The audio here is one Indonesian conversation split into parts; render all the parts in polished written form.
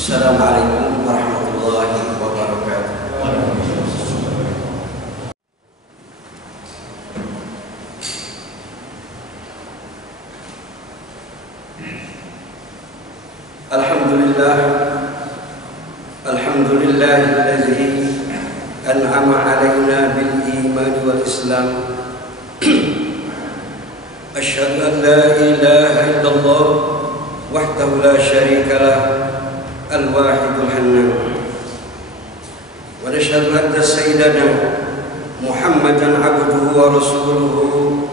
Assalamualaikum warahmatullahi wabarakatuh. Alhamdulillahilladzi an'ama 'alaina bil iman wal islam. Asyhadu an la ilaha illallah wahdahu la syarika lah al-wahidul hannan. Wa nashhadu anna sayyidana Muhammadan 'abduhu wa rasuluhu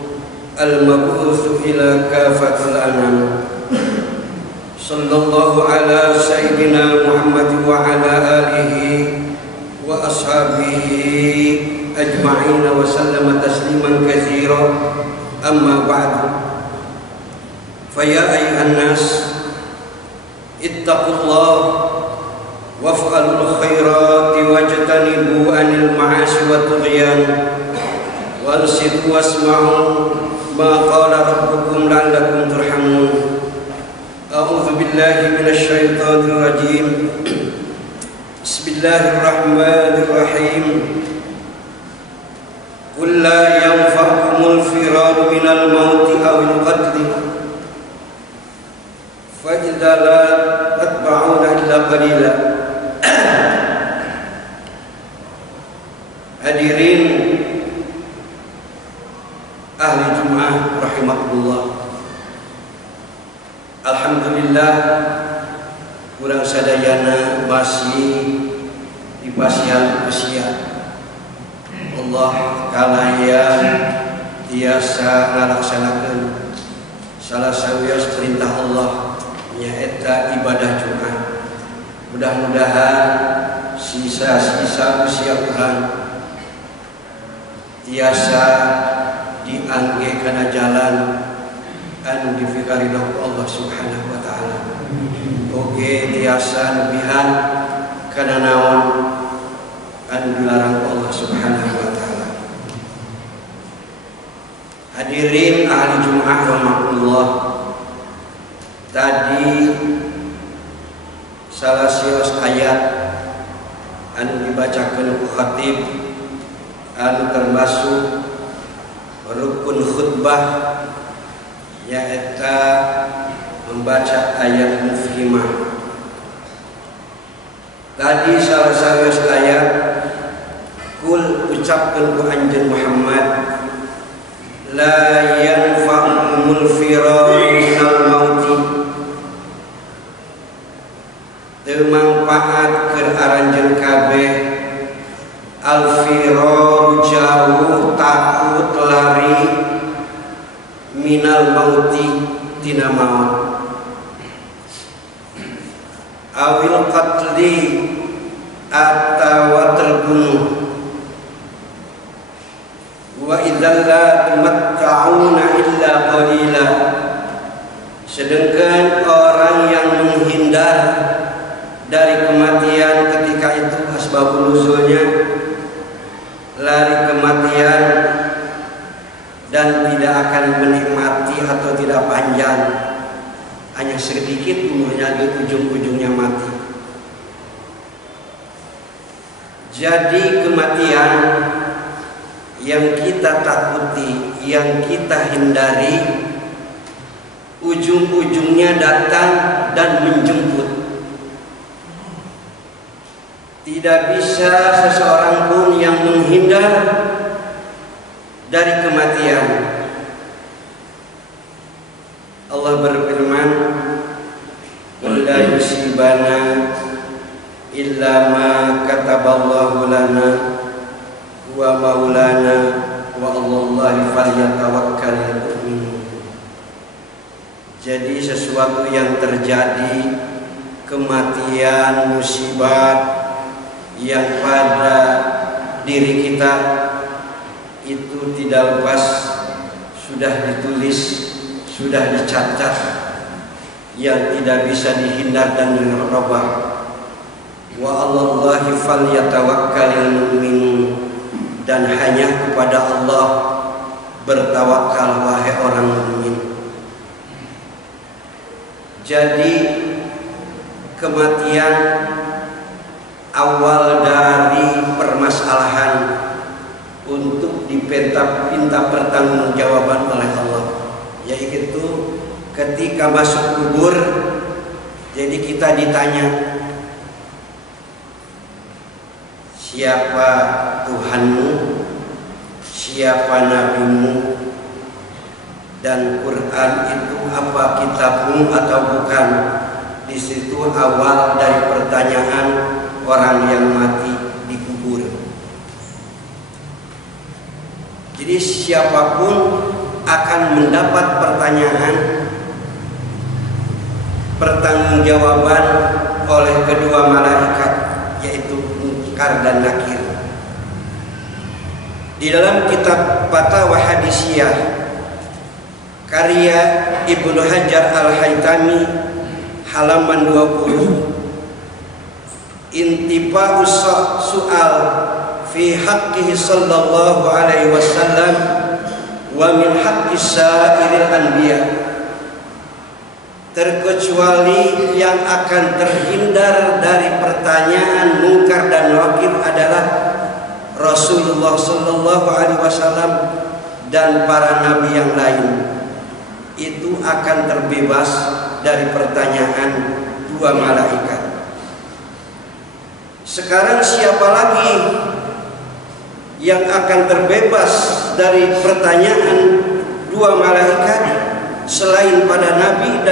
al-mab'uts ila kafatil anam. Sallallahu ala sayyidina Muhammad wa ala alihi wa ashabihi ajma'in wa sallama tasliman katsira. Amma ba'du. Fa ya ayyuhan nas ittaqullah waf'alul khairati wajtanibu 'anil ma'asi wat tughyan wansitu wasma'u ma qala rabbukum la'allakum turhamun. A'udzu billahi minasy syaithanir rajim. Bismillahirrahmanirrahim. Qul la yanfa'ukumul firaru minal mauti awil qatli fa idza la tatba'una illa qalila. Hadirin ahli Jumat rahimakumullah. Alhamdulillah kurang sadayana masih di pasian usia Allah kalaya tiasa ngalaksanakeun salah sawios perintah Allah nyaeta ibadah Jumat. Mudah-mudahan sisa-sisa usia urang tiasa diangge kana jalan anu difikaridho Allah Subhanahu wa taala. Oge tiasa nebihan kana naon anu dilarang Allah Subhanahu wa taala. Hadirin ahli Jumat rahimakumullah. Tadi salah sios ayat anu dibacakeun ku khatib anu termasuk rukun khutbah yaitu membaca ayat mufhimah. Tadi salah sawios ayat kul ucapkeun ku anjeun Muhammad la yanfa'umul firaru minal mauti, teu mangpaat keur aranjeun kabeh al firaru jauh takut lari minal mauti tina maut awil qatli atawa terbunuh wa idzal la tumatta'una illa qalila. Sedangkan orang yang menghindar dari kematian ketika itu asbabun nuzulnya lari kematian dan tidak akan menikmati atau tidak panjang, hanya sedikit umurnya di ujung-ujungnya mati. Jadi kematian yang kita takuti, yang kita hindari, ujung-ujungnya datang dan menjemput. Tidak bisa seseorang pun yang menghindar dari kematian. Allah berfirman, "Qul la yusibana illa ma kataballahu lana wa maulana wa 'alallahi falyatawakkalul mu'minun." Jadi sesuatu yang terjadi, kematian, musibah yang pada diri kita itu tidak lepas, sudah ditulis, sudah dicatat, yang tidak bisa dihindar dan dirubah. Wa 'alallahi falyatawakkalul mu'minun, dan hanya kepada Allah bertawakal wahai orang mukmin. Jadi kematian awal dari permasalahan untuk diminta pertanggungjawaban oleh Allah, yaitu ketika masuk kubur. Jadi kita ditanya, siapa Tuhanmu, siapa nabimu, dan Quran itu apa kitabmu atau bukan. Di situ awal dari pertanyaan orang yang mati di kubur. Jadi siapapun akan mendapat pertanggungjawaban oleh kedua malaikat, yaitu Munkar dan Nakir. Di dalam kitab Fatawa Hadisiyah karya Ibnu Hajar Al-Haytami halaman 20, intifa'us su'al fi haqqihi sallallahu alaihi wasallam wa min haqqis sa'iril anbiya, terkecuali yang akan terhindar dari pertanyaan Munkar dan Nakir adalah Rasulullah sallallahu alaihi wasallam dan para nabi yang lain. Itu akan terbebas dari pertanyaan dua malaikat. Sekarang siapa lagi yang akan terbebas dari pertanyaan dua malaikat selain pada nabi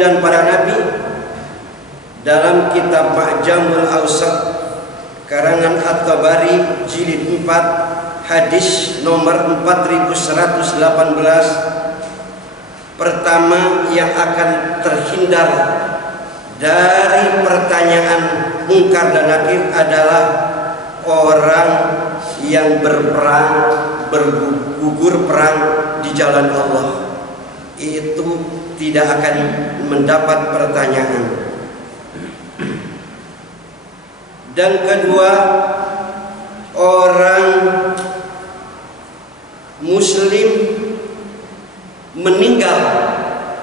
dan para nabi? Dalam kitab Ma'jamul Awsat karangan At-Tabari jilid 4 hadis nomor 4118, pertama yang akan terhindar dari pertanyaan Munkar dan Nakir adalah orang yang bergugur perang di jalan Allah. Itu tidak akan mendapat pertanyaan. Dan kedua, orang muslim meninggal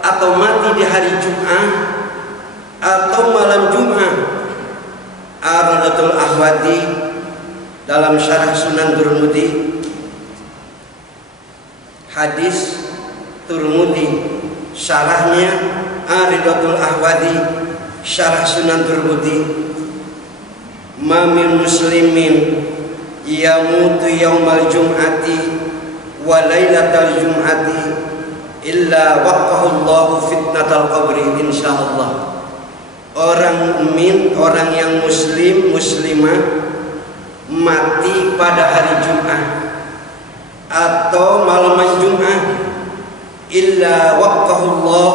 atau mati di hari Jumat atau malam Jumat. Ar-Radatul Ahwadi dalam Syarah Sunan Turmudi, hadis Turmudi, syarahnya Ar-Radatul Ahwadi, Syarah Sunan Turmudi, ma min muslimin yamutu yaumal jum'ati wa lailatal jum'ati illa waqahullahu fitnatal qabri, insyaallah. Orang mukmin, orang yang muslim, muslimah mati pada hari Jumat atau malam Jumat, illa waqahullah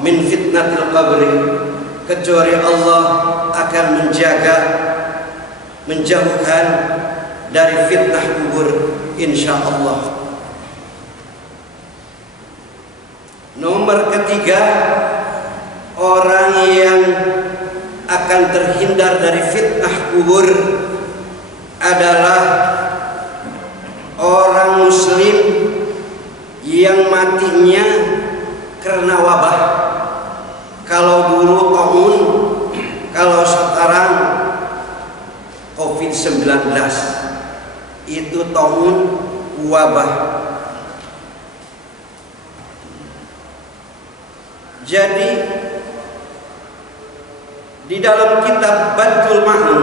min fitnatil qabri, kecuali Allah akan menjauhkan dari fitnah kubur, insyaallah. Nomor ketiga, orang yang akan terhindar dari fitnah kubur adalah orang muslim yang matinya karena wabah. Kalau dulu taun, kalau sekarang COVID-19, itu tahun wabah. Jadi di dalam kitab Badrul Ma'un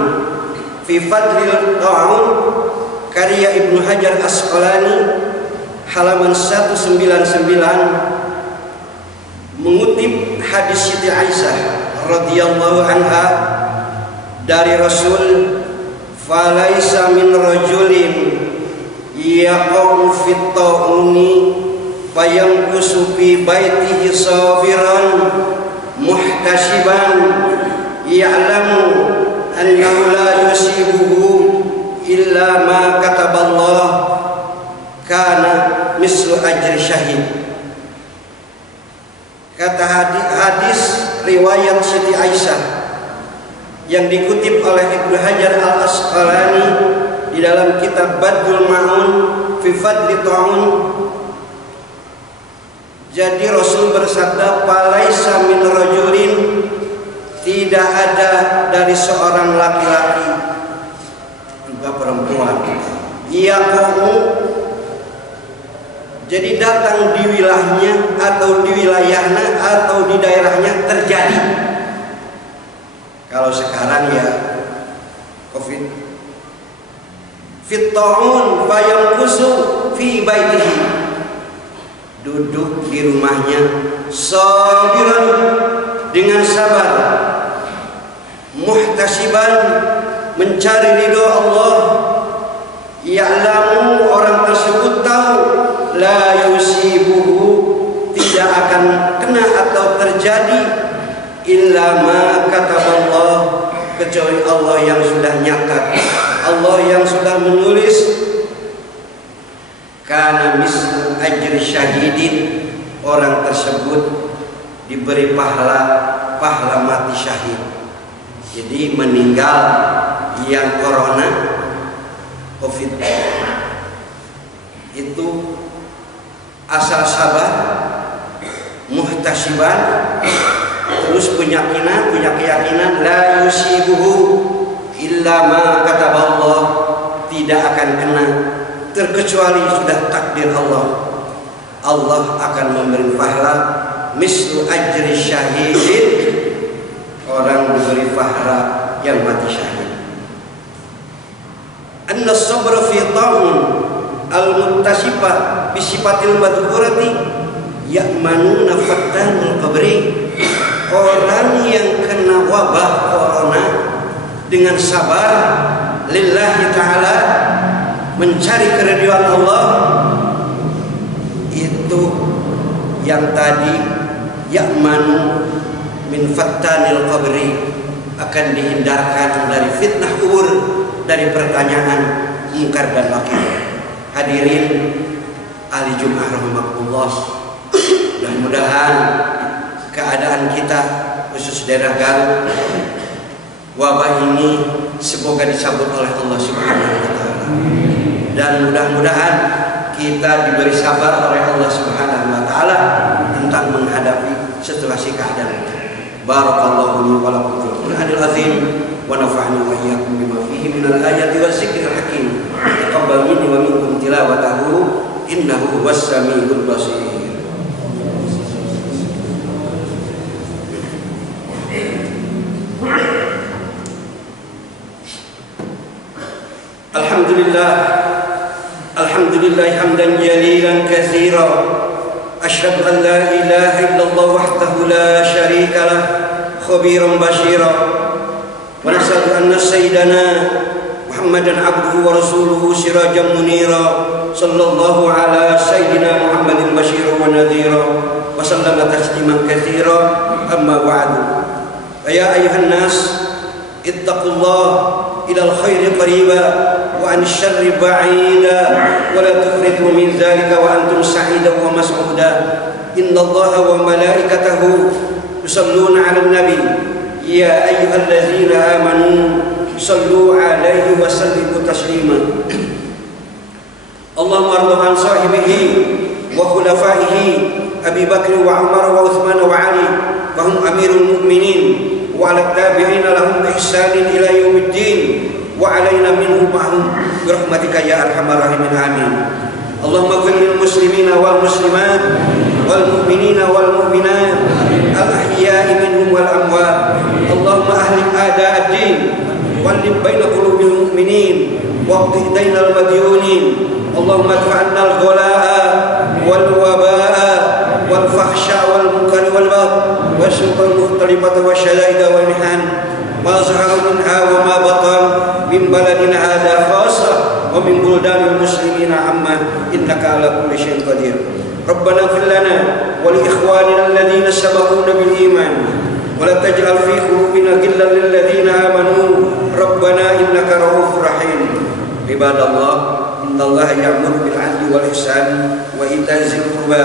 fi Fadlil Ta'un karya Ibnu Hajar Asqalani halaman 199 mengutip hadis Siti Aisyah radhiyallahu anha dari Rasul, falaisa min rajulin yaqau fit ta'uni fayamkusu fi baitihi sabiran muhtasiban ya'lamu annahu la yusibuhu illa ma kataballah kana mislu ajri syahid. Kata hadis riwayat Siti Aisyah yang dikutip oleh Ibnu Hajar Al-Asqalani di dalam kitab Badrul Ma'un fi Fadli Ta'un. Jadi Rasul bersabda, falaisa min rajulin dari seorang laki-laki juga perempuan. Yaqumu, jadi datang di wilayahnya atau di wilayahnya atau di daerahnya terjadi. Kalau sekarang ya Covid, fittaun fayamkusu fi baitihi, duduk di rumahnya sabiran, dengan sabar, muhtasiban, mencari ridho Allah. Ya'lamu, orang tersebut tahu, la yusibuhu, tidak akan kena atau terjadi, illa ma kataballah, kecuali Allah yang sudah nyatat, Allah yang sudah menulis. Kana mislu ajri syahidin, orang tersebut diberi pahala mati syahid. Jadi meninggal yang corona Covid itu asal sabar, muhtasiban, terus punya keyakinan la yusibuhu illa ma kataballah, tidak akan kena terkecuali sudah takdir Allah. Allah akan memberi pahala mislu ajri syahidin, orang diberi pahala yang mati syahid. Anna sabra fi ta'un al-muttasifa bi sifatil madhkurati ya'manuna fattanul qabri, orang yang kena wabah corona dengan sabar lillahi ta'ala, mencari keridhaan Allah, itu yang tadi ya'manu min fattanil qabri, akan dihindarkan dari fitnah kubur, dari pertanyaan mungkar dan nakir. Hadirin ahli Jumat rahimakumullah, mudah-mudahan keadaan kita khusus daerah Garut, wabah ini semoga disambut oleh Allah Subhanahu wa taala, dan mudah-mudahan kita diberi sabar oleh Allah Subhanahu wa taala tentang menghadapi situasi keadaan itu. Barakallahu li wa lakum fil Qur'anil azim wa nafa'ani wa iyyakum bima fihi minal ayati wadzikril hakim. Taqabbal minni wa minkum tilawatahu innahu huwas samiul basir. Alhamdulillah hamdan jalilan katsira, asyhadu an la ilaha illallah wahdahu la syarika lah, khabiran basyira, wa nashhadu anna sayyidana Muhammadan abduhu wa rasuluhu sirajan munira, sallallahu ala sayyidina Muhammadin basyiran wa nadhira, wa sallama tasliman katsira, amma ba'du. Ya ayuhan nas, ittaqullah ilal khairi qariba wa an syarri ba'ida, wa la tufritu min dzalika wa antum sa'idan wa mas'uda. Innallaha wa malaikatahu yusalluna 'alan nabi ya ayyuhalladzina amanu sallu 'alaihi wa sallimu taslima. Allahumma arḍi 'an sahibihi wa khulafaihi Abi Bakr wa Umar wa Uthman wa Ali wa hum amirul mu'minin wa 'ala tabi'ina lahum bi ihsanin ila yaumiddin wa 'alaina minhum ma'hum bi rahmatika ya arhamar rahimin amin. Allahumma ighfir lil muslimina wal muslimat wal mu'minina wal mu'minat al ahya'i minhum wal amwat. Allahumma ahlik a'da'ad din wallib baina qulubil mu'minin waqdi dainal madyunin. Allahumma adfa'anna al ghala'a wal waba'a wal fahsya wal munkar wal bagh wa syuqal mukhtalifata wa syada'ida wal mihan ma zahara minha wa ma batan min baladina hadha khassa wa min buldanil muslimina amma innaka ala kulli syai'in qadir. Rabbana ighfir lana wa li ikhwanina alladhina sabaquna bil iman wa la taj'al fi qulubina ghillan lil ladzina amanu rabbana innaka ra'ufur rahim. Ibadallah, innallaha ya'muru bil 'adli wal ihsan wa ita'i dzil qurba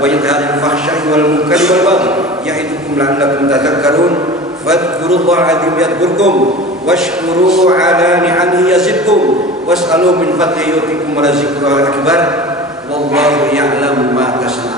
wa yanha 'anil fahsya'i wal munkari wal baghi ya'idukum la'allakum tadhakkarun. Fadhkurullaha 'azim yadhkurkum washkuru 'ala ni'amihi yazidkum was'alu min fadlihi yu'tikum wa la dzikrullahi akbar wallahu ya'lamu ma tasna'un.